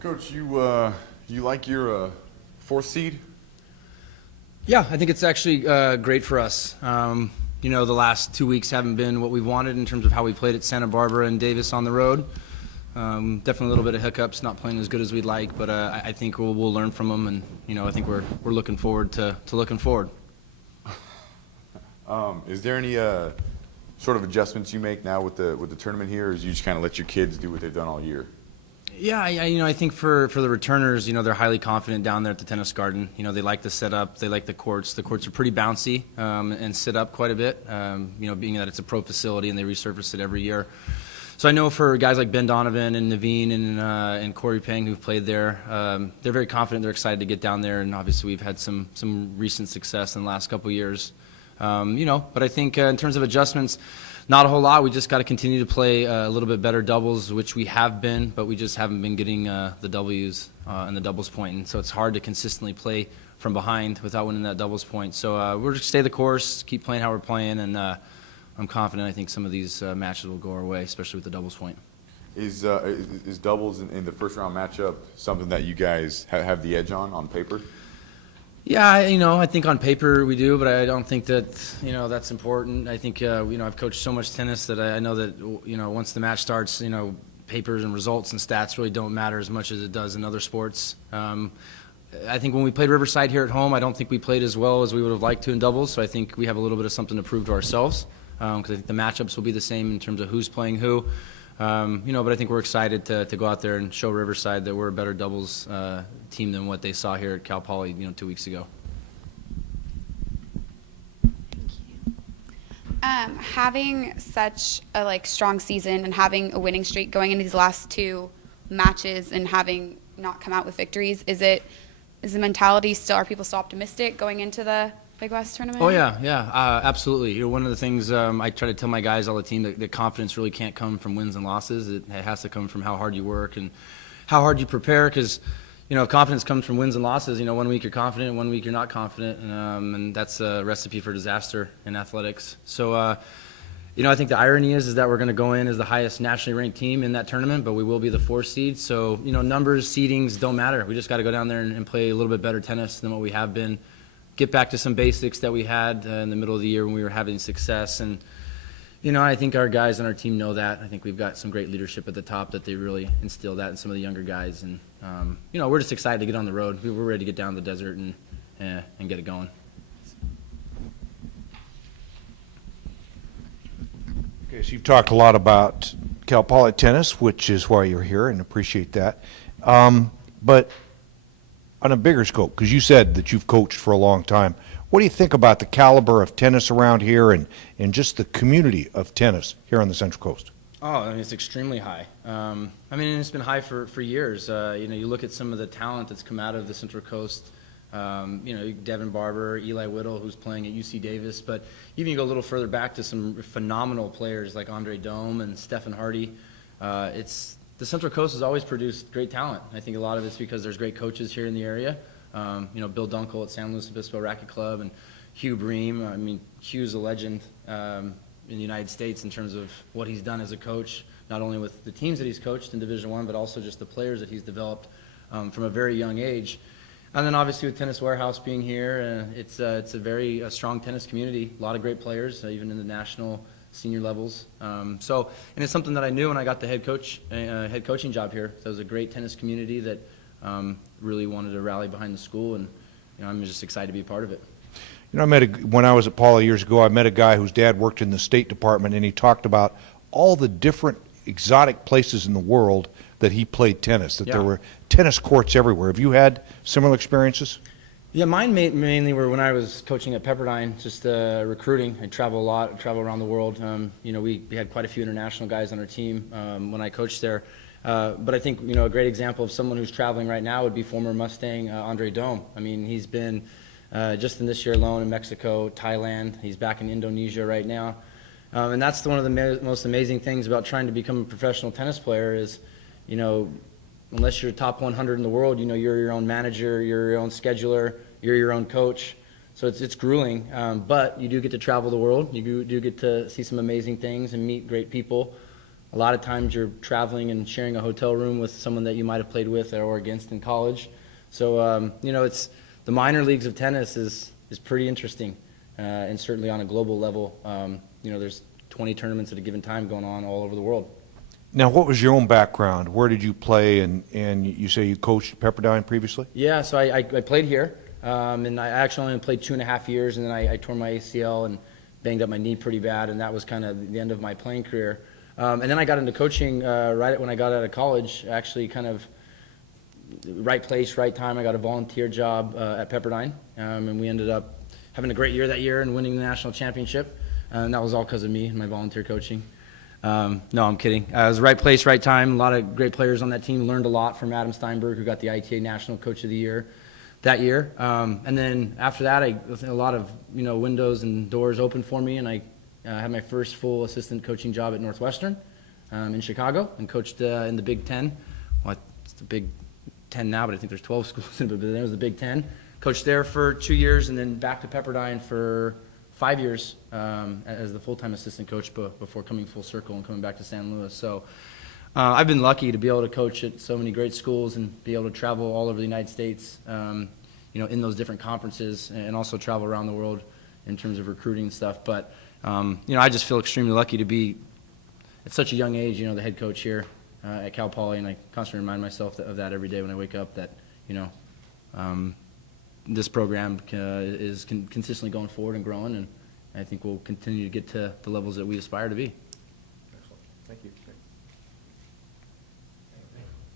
Coach, you like your fourth seed? Yeah, I think it's actually great for us. The last 2 weeks haven't been what we wanted in terms of how we played at Santa Barbara and Davis on the road. Definitely a little bit of hiccups, not playing as good as we'd like, but I think we'll learn from them, and I think we're looking forward to looking forward. Is there any sort of adjustments you make now with the tournament here, or do you just kind of let your kids do what they've done all year? Yeah, I think for the returners, they're highly confident down there at the tennis garden. They like the setup, they like the courts. The courts are pretty bouncy and sit up quite a bit, being that it's a pro facility and they resurface it every year. So I know for guys like Ben Donovan and Naveen and Corey Pang who've played there, they're very confident, they're excited to get down there, and obviously we've had some recent success in the last couple of years. But I think in terms of adjustments, not a whole lot. We just got to continue to play a little bit better doubles, which we have been, but we just haven't been getting the W's and the doubles point. And so it's hard to consistently play from behind without winning that doubles point. So we're just stay the course, keep playing how we're playing, and I'm confident I think some of these matches will go our way, especially with the doubles point. Is doubles in the first round matchup something that you guys have the edge on paper? Yeah, I think on paper we do, but I don't think that, that's important. I think, I've coached so much tennis that I know that, once the match starts, papers and results and stats really don't matter as much as it does in other sports. I think when we played Riverside here at home, I don't think we played as well as we would have liked to in doubles, so I think we have a little bit of something to prove to ourselves, because I think the matchups will be the same in terms of who's playing who. But I think we're excited to go out there and show Riverside that we're a better doubles team than what they saw here at Cal Poly, 2 weeks ago. Having such a strong season and having a winning streak going into these last two matches and having not come out with victories, is the mentality still? Are people still optimistic going into the Big West tournament? Oh yeah, absolutely. One of the things I try to tell my guys all the team that confidence really can't come from wins and losses. It has to come from how hard you work and how hard you prepare. Because if confidence comes from wins and losses, 1 week you're confident, 1 week you're not confident, and that's a recipe for disaster in athletics. So I think the irony is that we're going to go in as the highest nationally ranked team in that tournament, but we will be the 4th seed. So numbers, seedings don't matter. We just got to go down there and play a little bit better tennis than what we have been. Get back to some basics that we had in the middle of the year when we were having success. And, I think our guys on our team know that. I think we've got some great leadership at the top that they really instill that in some of the younger guys. And, we're just excited to get on the road. We're ready to get down to the desert and get it going. Okay, so you've talked a lot about Cal Poly tennis, which is why you're here, and appreciate that. But on a bigger scope, because you said that you've coached for a long time, what do you think about the caliber of tennis around here and just the community of tennis here on the Central Coast? Oh, it's extremely high. It's been high for years. You look at some of the talent that's come out of the Central Coast, Devin Barber, Eli Whittle, who's playing at UC Davis, but even you go a little further back to some phenomenal players like Andre Dome and Stephen Hardy. The Central Coast has always produced great talent. I think a lot of it's because there's great coaches here in the area. Bill Dunkel at San Luis Obispo Racket Club and Hugh Bream. Hugh's a legend in the United States in terms of what he's done as a coach, not only with the teams that he's coached in Division I, but also just the players that he's developed from a very young age. And then obviously with Tennis Warehouse being here, it's a very strong tennis community, a lot of great players, even in the national senior levels. And it's something that I knew when I got the head coaching job here. So it was a great tennis community that really wanted to rally behind the school, and I'm just excited to be a part of it. When I was at Paula years ago, I met a guy whose dad worked in the State Department, and he talked about all the different exotic places in the world that he played tennis, that there were tennis courts everywhere. Have you had similar experiences? Yeah, mine mainly were when I was coaching at Pepperdine, just recruiting. I travel a lot, travel around the world. We had quite a few international guys on our team when I coached there. But I think, a great example of someone who's traveling right now would be former Mustang Andre Dome. He's been just in this year alone in Mexico, Thailand. He's back in Indonesia right now. And that's one of the most amazing things about trying to become a professional tennis player is, unless you're top 100 in the world, you're your own manager, you're your own scheduler, you're your own coach. So it's grueling, but you do get to travel the world. You do get to see some amazing things and meet great people. a lot of times you're traveling and sharing a hotel room with someone that you might have played with or against in college. So, you know, it's the minor leagues of tennis is pretty interesting, and certainly on a global level. You know, there's 20 tournaments at a given time going on all over the world. Now, what was your own background? Where did you play? And you say you coached Pepperdine previously? Yeah, so I played here, and I actually only played 2.5 years, and then I tore my ACL and banged up my knee pretty bad, and that was kind of the end of my playing career. And then I got into coaching right when I got out of college, actually kind of right place, right time. I got a volunteer job at Pepperdine, and we ended up having a great year that year and winning the national championship, and that was all because of me and my volunteer coaching. No, I'm kidding. It was the right place, right time. A lot of great players on that team. Learned a lot from Adam Steinberg, who got the ITA National Coach of the Year that year. And then after that, a lot of windows and doors opened for me, and I had my first full assistant coaching job at Northwestern in Chicago, and coached in the Big Ten. Well, it's the Big Ten now, but I think there's 12 schools in it, but then it was the Big Ten. Coached there for 2 years, and then back to Pepperdine for 5 years as the full-time assistant coach before coming full circle and coming back to San Luis. So I've been lucky to be able to coach at so many great schools and be able to travel all over the United States, in those different conferences, and also travel around the world in terms of recruiting and stuff. But, I just feel extremely lucky to be at such a young age, the head coach here at Cal Poly, and I constantly remind myself of that every day when I wake up, that, this program is consistently going forward and growing, and I think we'll continue to get to the levels that we aspire to be. Excellent. Thank you.